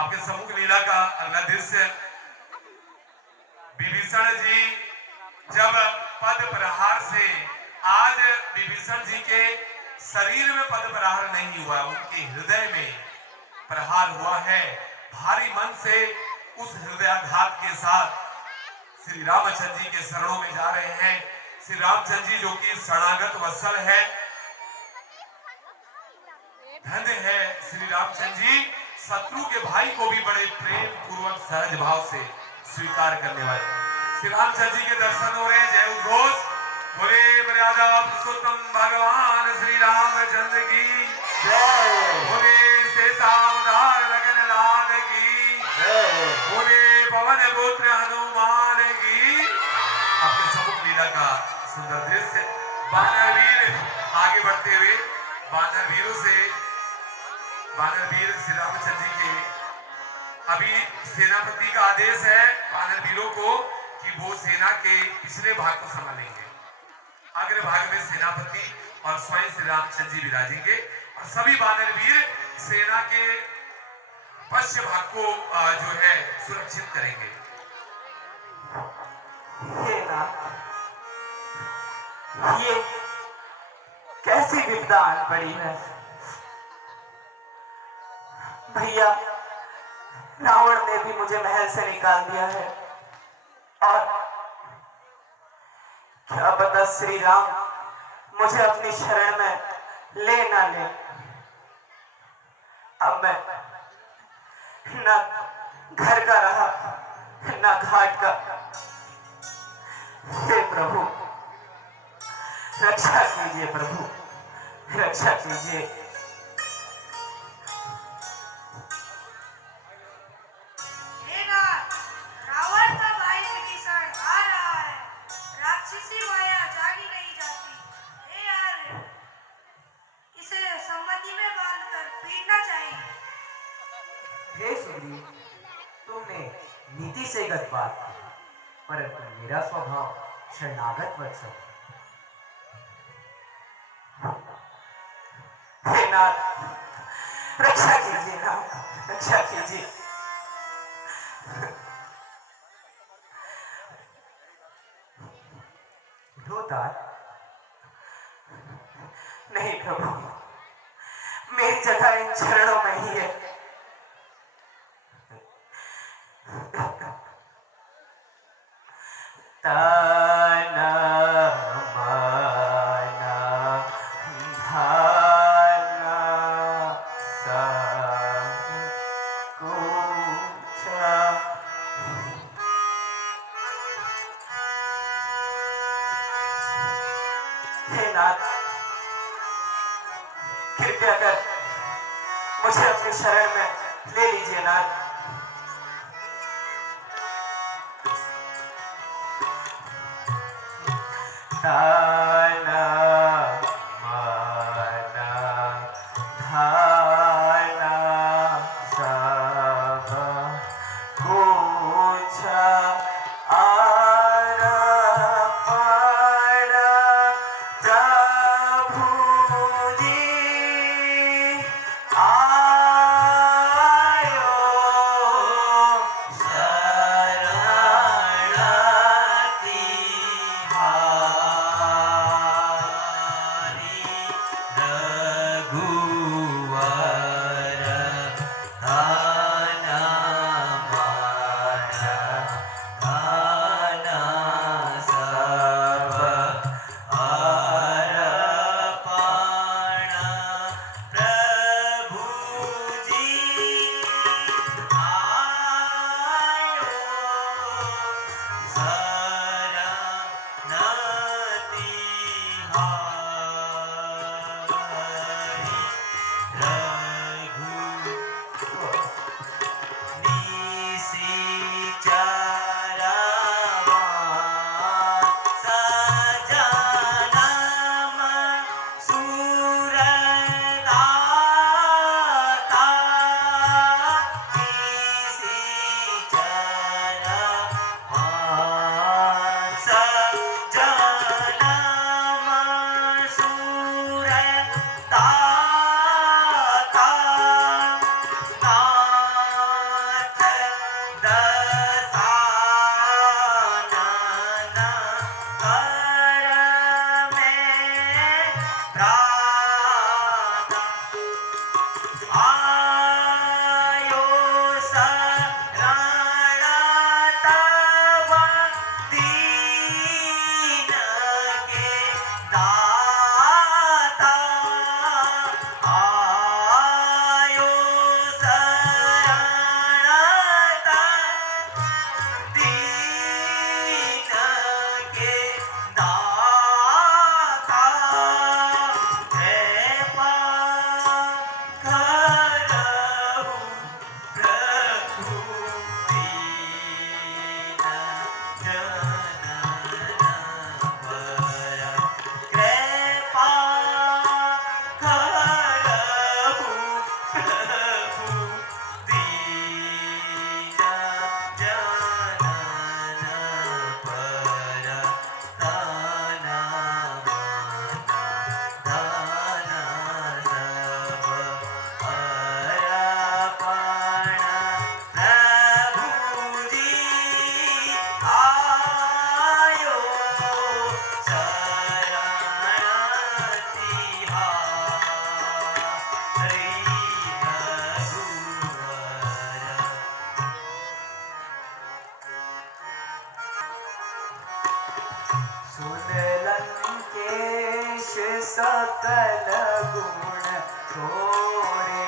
आपके सम्मुख लीला का अगला दृश्य, विभीषण जी जब पद प्रहार से, आज विभीषण जी के शरीर में पद प्रहार नहीं हुआ, उनके हृदय में प्रहार हुआ है। भारी मन से उस हृदयाघात के साथ श्री रामचंद्र जी के शरणों में जा रहे हैं। श्री रामचंद्र जी जो कि शरणागत वत्सल है, धन्य है श्री रामचंद्र जी, शत्रु के भाई को भी बड़े प्रेम पूर्वक सहज भाव से स्वीकार करने वाले। श्री रामचंद्र जी के दर्शन हो रहे हैं। जय उद्घोष बोले मर्यादा पुरुषोत्तम भगवान श्री रामचंद्र की जय। बोले शेषावतार लगन लाल की जय। बोले पवन पुत्र हनुमान की। आपके सम्मुख लीला का सुंदर दृश्य। वानर वीर आगे बढ़ते हुए वानर वीर श्री रामचंद्र जी के, अभी सेनापति का आदेश है वानर वीरों को कि वो सेना के पिछले भाग को संभालेंगे। अग्र भाग में सेनापति और स्वयं श्री रामचंद्र जी विराजेंगे और सभी वानर वीर सेना के पश्चिम भाग को जो है सुरक्षित करेंगे। ये कैसी विपदा आन पड़ी है भैया। रावण ने भी मुझे महल से निकाल दिया है और क्या पता श्री राम मुझे अपनी शरण में ले ना ले। अब मैं ना घर का रहा ना घाट का। हे प्रभु रक्षा कीजिए, प्रभु रक्षा कीजिए। रावण का भाई विभीषण आ रहा है। राक्षसी माया जागी नहीं जाती। हे यार, इसे सम्मति में बांधकर पीटना चाहिए। हे सुग्रीव, तुमने नीति से गत बात, परंतु मेरा स्वभाव शरणागत वत्सल। हे नाथ रक्षा कीजिए, नाथ रक्षा कीजिए। उठो तात। नहीं प्रभु, मेरी जगह इन चरणों में ही है। ताना माना धाना सब कुछ। हे नाथ कृपया कर मुझे अपनी शरण में ले लीजिए नाथ। ताना माना धाना सब कुछ आरा पारा प्रभु जी आयो शरणागति हार। शरणा तव दीन के दाता आयो शरण तव दीन के दाता कृपा करहु प्रभु दीन जनन पर कृपा करहु प्रभु दीन जनन पर तन मन धन सब अर्पण प्रभुजी आयो शरण तिहारी रघुवर सुन लंकेश सकल गुण तोरे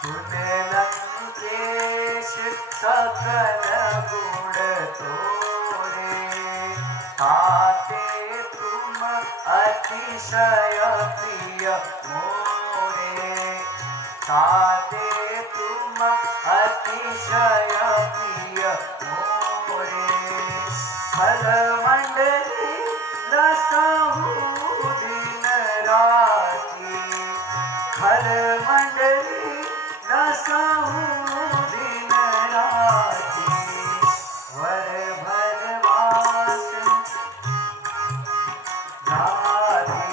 सुन लंकेश सकल गुण तोरे ताते तुम अतिशय प्रिय मोरे ताते तुम अतिशय प्रिय मोरे फल मंडली दसहु दिन राती फल मंडली दसहु दिन राती वर भरवास राधे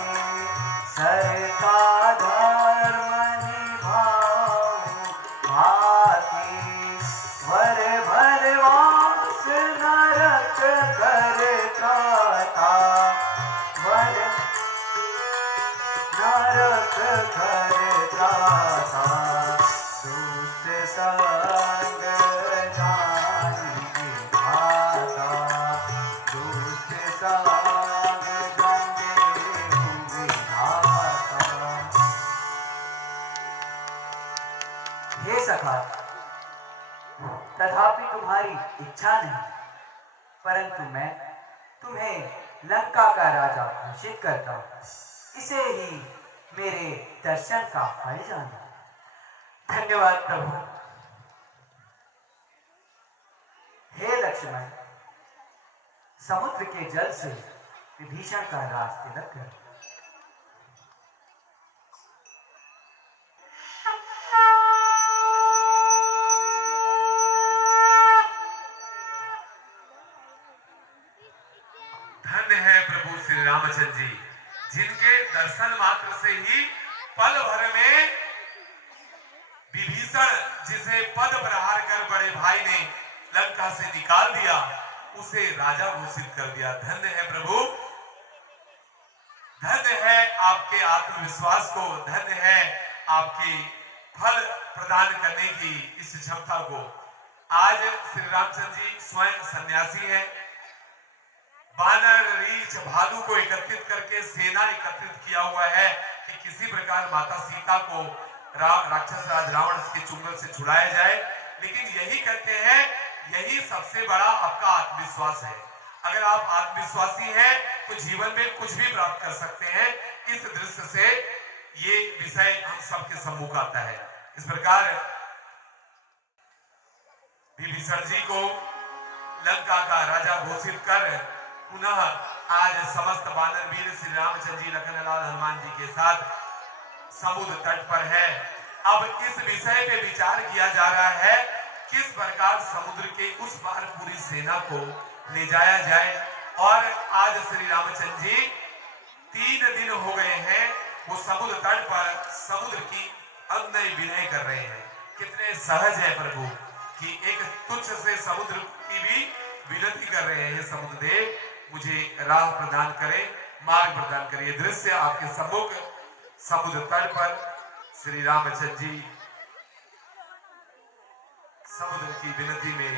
सरका धर्म निभाऊं भाती वर भरवास नरक कर काता वर नरक कर काता दुष्ट संग जानी विधाता दुष्ट संग गंगे विधाता। हे सखा तथापि तुम्हारी इच्छा नहीं परंतु मैं तुम्हें लंका का राजा घोषित करता हूं इसे ही मेरे दर्शन का फल जाना। धन्यवाद प्रभु। हे लक्ष्मण समुद्र के जल से विभीषण का राज तिलक कर धन्य है प्रभु श्री रामचंद्र जी जिनके दर्शन मात्र से ही पल भर में विभीषण जिसे पद प्रहार कर बड़े भाई ने लंका से निकाल दिया उसे राजा घोषित कर दिया। धन्य है प्रभु, धन्य है आपके आत्मविश्वास को, धन्य है आपकी फल प्रदान करने की इस क्षमता को। आज श्री रामचंद्र जी स्वयं सन्यासी हैं। बानर रीछ भालू को एकत्रित करके सेना एकत्रित किया हुआ है कि किसी प्रकार माता सीता को राक्षस राज रावण के चुंगल से छुड़ाया जाए। लेकिन यही कहते हैं, यही सबसे बड़ा आपका आत्मविश्वास है। अगर आप आत्मविश्वासी हैं तो जीवन में कुछ भी प्राप्त कर सकते हैं। इस दृश्य से ये विषय हम सबके सम्मुख आता है। इस प्रकार विभीषण जी को लंका का राजा घोषित कर पुनः आज समस्त वानर वीर श्री रामचंद्र जी लखनलाल हनुमान जी के साथ समुद्र तट पर है। अब इस विषय पे विचार किया जा रहा है किस प्रकार समुद्र के उस पार पूरी सेना को ले जाया जाए। और आज श्री रामचंद्र जी 3 दिन हो गए हैं वो समुद्र तट पर समुद्र की अग्नि विनय कर रहे हैं। कितने सहज है प्रभु कि एक तुच्छ से समुद्र की भी विनती कर रहे हैं, समुद्र देव मुझे राह प्रदान करें, मार्ग प्रदान करें। ये दृश्य आपके सम्मुख समुद्र तट पर श्री रामचंद्र जी समुद्र की विनती में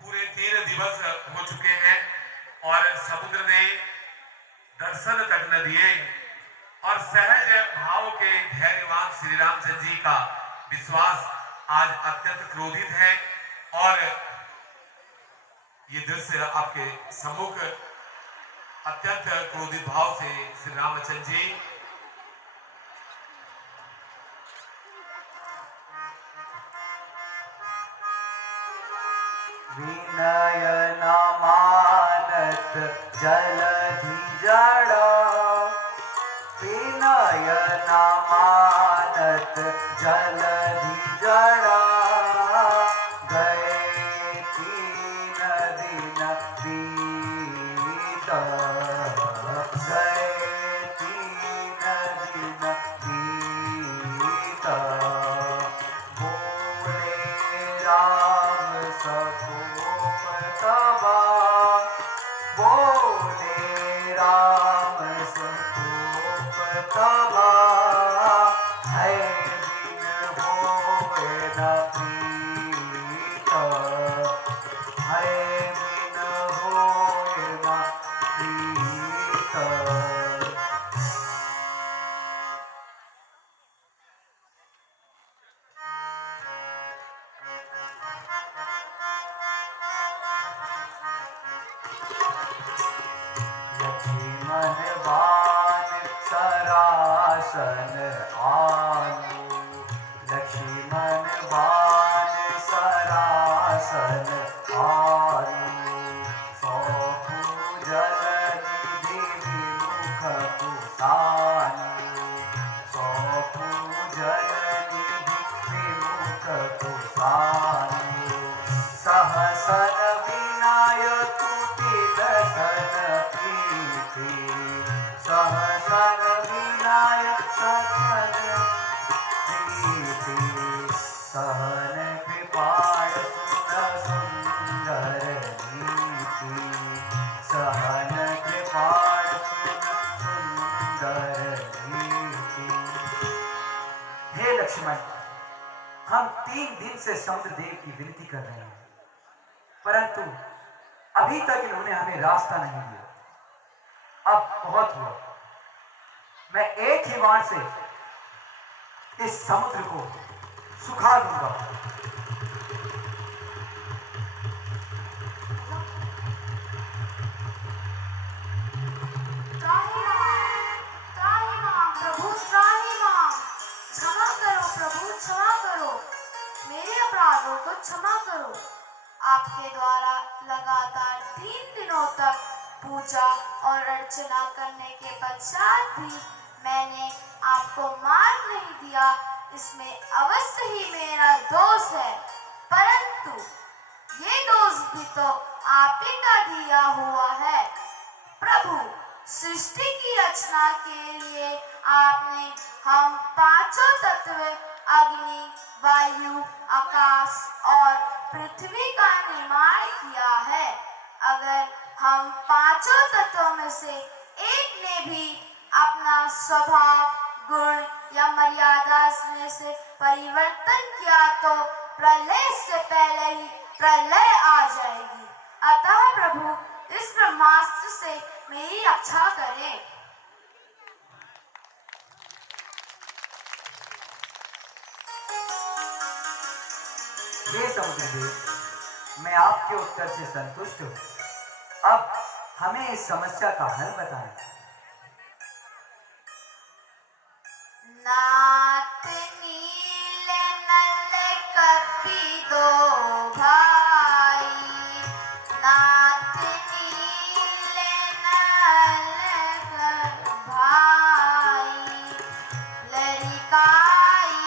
पूरे 3 दिवस हो चुके हैं और समुद्र ने दर्शन तक न दिए और सहज भाव के धैर्यवान श्री रामचंद्र जी का विश्वास आज अत्यंत क्रोधित है। और ये दृश्य आपके सम्मुख अत्यंत क्रोधित भाव से श्री रामचंद्र जी विनय न मानत जलधि जड़ा, विनय न मानत जलधि जड़ा, गए 3 दिन बीत, गए 3 दिन बीत, बोले राम सकोप तबा, बोले राम सकोप तबा, है बिन होए न प्रीत, है बिन होए न प्रीत। लक्ष्मण बाण सरासन आनु, लक्ष्मण बाण सरासन आनु, सौखु जल निधि विमुख कुसानु, सौखु जल निधि विमुख कुसानु, सहसन विनायक तिलसन प्रीति, सहसन विनायक सखन प्रीति, सहन कृपाण सुन सुंदर नीति, सहन कृपाण सुन सुंदर नीति। हे लक्ष्मण, हम 3 दिन से समुद्र देव की विनती कर रहे हैं, परंतु अभी तक इन्होंने हमें रास्ता नहीं दिया। अब बहुत हुआ, मैं एक ही बाण से इस समुद्र को सुखा दूंगा। प्रभु त्राहिमाम, क्षमा करो प्रभु, क्षमा करो, मेरे अपराधों को क्षमा करो। आपके द्वारा लगातार 3 दिनों तक पूजा और अर्चना करने के पश्चात भी मैंने आपको मार्ग नहीं दिया, इसमें अवश्य ही मेरा दोष है, परंतु ये दोष भी तो आप ही का दिया हुआ है। प्रभु, सृष्टि की रचना के लिए आपने हम 5 तत्व अग्नि, वायु, आकाश और पृथ्वी का निर्माण किया है। अगर हम 5 तत्वों में से एक ने भी अपना स्वभाव, गुण या मर्यादा में से परिवर्तन किया तो प्रलय से पहले ही प्रलय आ जाएगी। अतः प्रभु, इस ब्रह्मास्त्र से मेरी रक्षा करें। हे समुद्रदेव, मैं आपके उत्तर से संतुष्ट हूँ। अब हमें इस समस्या का हल बताएं। नाथ नील नल कपिदो भाई, नाथ नील नल भाई, लरिकाई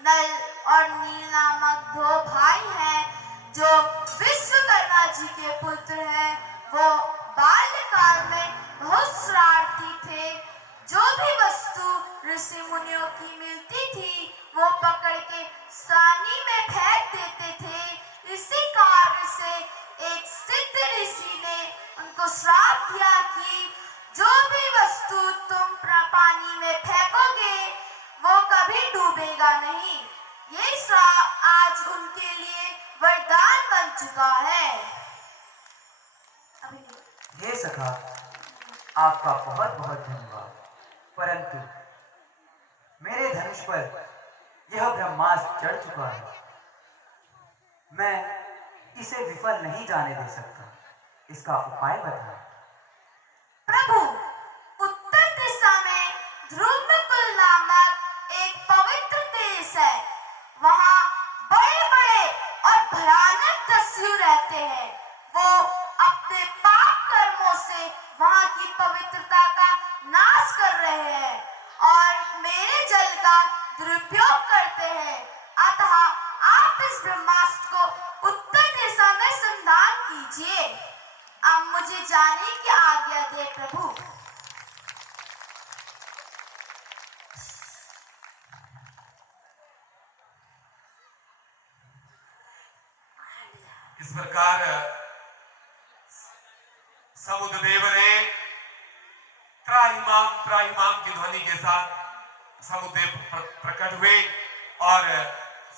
नल और नील नामक दो भाई हैं जो विश्वकर्मा जी के पुत्र हैं। वो बाल्यकाल में बहुत शरारती थे। जो भी वस्तु ऋषि मुनियों की मिलती थी वो पकड़ के सानी में फेंक देते थे। इसी कार्य से एक सिद्ध ऋषि ने उनको श्राप दिया कि जो भी वस्तु तुम पानी में फेंकोगे वो कभी डूबेगा नहीं। ये श्राप आज उनके लिए वरदान बन चुका है। हे सखा, आपका बहुत बहुत धन्यवाद। परंतु मेरे धनुष पर यह ब्रह्मास्त्र चढ़ चुका है। मैं इसे विफल नहीं जाने दे सकता। इसका उपाय बताएं। प्रभु, उत्तर दिशा में ध्रुवकुल नामक एक पवित्र देश है। वहाँ बड़े बड़े और भयानक दस्यु रहते हैं। वो अपने पाप कर्मों से वहाँ की पवित्रता का नाश कर रहे हैं और मेरे जल का दुरुपयोग करते हैं। अतः आप इस ब्रह्मास्त्र को उत्तर दिशा में संधान कीजिए। अब मुझे जाने की आज्ञा दे प्रभु। इस प्रकार समुद्रदेव ने त्राहिमाम त्राहिमाम की ध्वनि के साथ समुद्रदेव प्रकट हुए और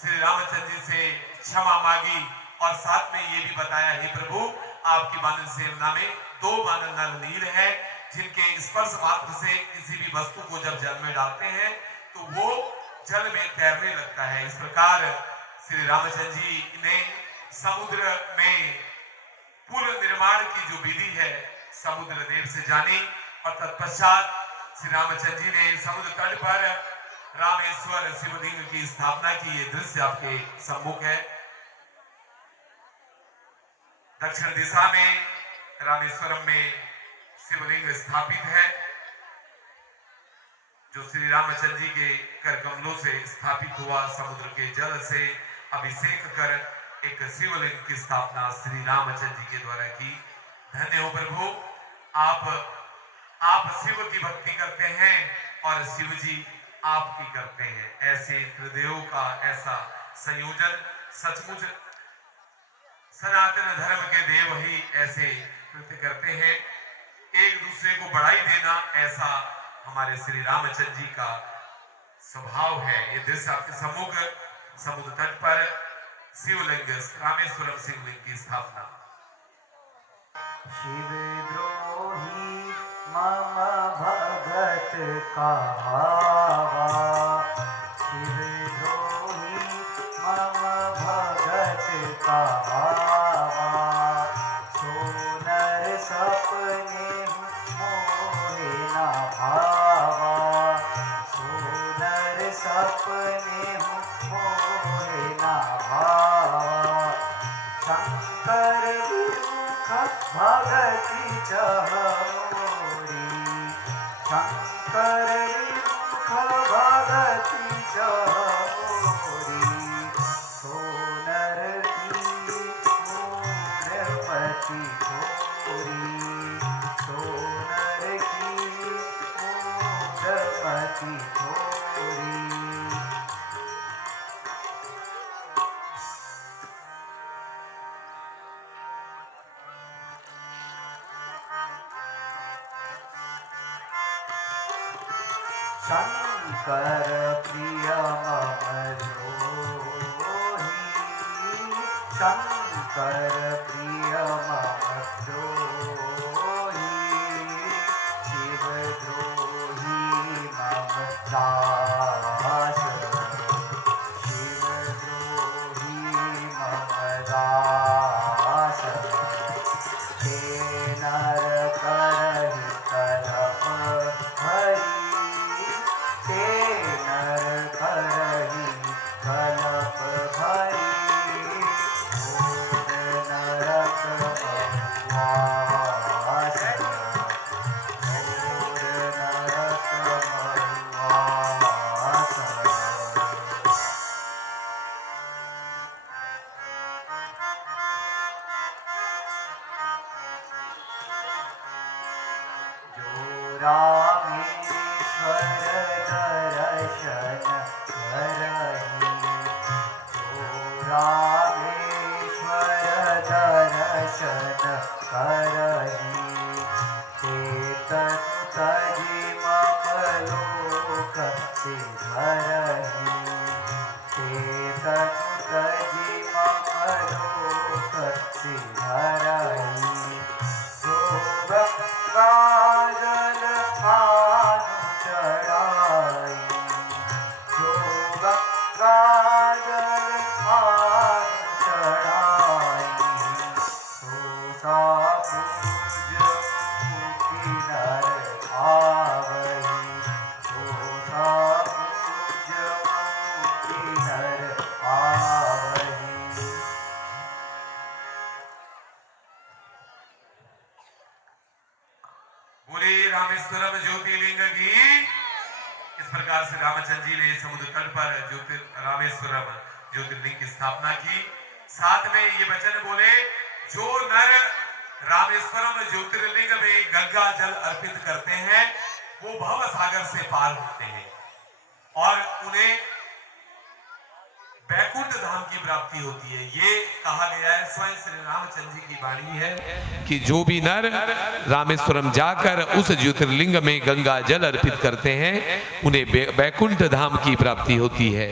श्री रामचंद्र जी से क्षमा मांगी और साथ में ये भी बताया, हे प्रभु, आपकी मानव सेना में दो मानव नल नील हैं जिनके स्पर्श मात्र से किसी भी वस्तु को जब जल में डालते हैं तो वो जल में तैरने लगता है। इस प्रकार श्री रामचंद्र जी ने समुद्र में पुल निर्माण की जो विधि है समुद्र देव से जानी और तत्पश्चात श्री रामचंद्र जी ने समुद्र तट पर रामेश्वर शिवलिंग की स्थापना की। ये दृश्य आपके सम्मुख है। दक्षिण दिशा में रामेश्वरम में शिवलिंग स्थापित है जो श्री रामचंद्र जी के कर कमलों से स्थापित हुआ। समुद्र के जल से अभिषेक कर एक शिवलिंग की स्थापना श्री रामचंद्र जी के द्वारा की। धन्य हो प्रभु, आप शिव की भक्ति करते हैं और शिव जी आपकी करते हैं। ऐसे त्रिदेव का ऐसा संयोजन सचमुच सनातन धर्म के देव ही ऐसे कृत्य करते हैं। एक दूसरे को बढ़ाई देना ऐसा हमारे श्री रामचंद्र जी का स्वभाव है। ये दृश्य आपके सम्मुख समुद्र तट पर शिवलिंग रामेश्वरम शिवलिंग की स्थापना। शिवद्रोही मम भगत कहावा, शिवद्रोही मम भगत कहावा, सोनर सपने मोहे न भावा, सोनर सपने मोहे न भावा, शंकर भगति चहोरी, शंकर भगति चहोरी, सोनर की मूर्ति छोरी, सोनर की मूर्ति छोरी। शंकर प्रिय मम द्रोही, शंकर प्रिय मम द्रोही, शिवद्रोही मम दास, शिवद्रोही मम दास, हे नर करहि कलप हरि, नर करहि कलप भरी, घोर नरक महुआस, घोर नरक महुआस। रामेश्वर दर्शन करहि चेतन तजि मम लोक सिधरहि चेतन तजि मम लोक सिधरहि जो गंगाजल आनु चढ़ाई जो गंगाजल आनु चढ़ाई सो साबुज मुखी नर आवहि सो साबुज मुखी नर आवहि। बोले रामेश्वरम ज्योतिर्लिंग की। इस प्रकार से रामचंद्र जी ने समुद्र तट पर रामेश्वरम ज्योतिर्लिंग की स्थापना की। साथ में ये वचन बोले, जो नर रामेश्वरम ज्योतिर्लिंग में गंगा जल अर्पित करते हैं वो भव सागर से पार होते हैं और उन्हें बैकुंठ धाम की प्राप्ति होती है। ये कहा गया है, स्वयं श्री रामचंद्र जी की वाणी है कि जो भी नर रामेश्वरम जाकर उस ज्योतिर्लिंग में गंगा जल अर्पित करते हैं उन्हें बैकुंठ धाम की प्राप्ति होती है।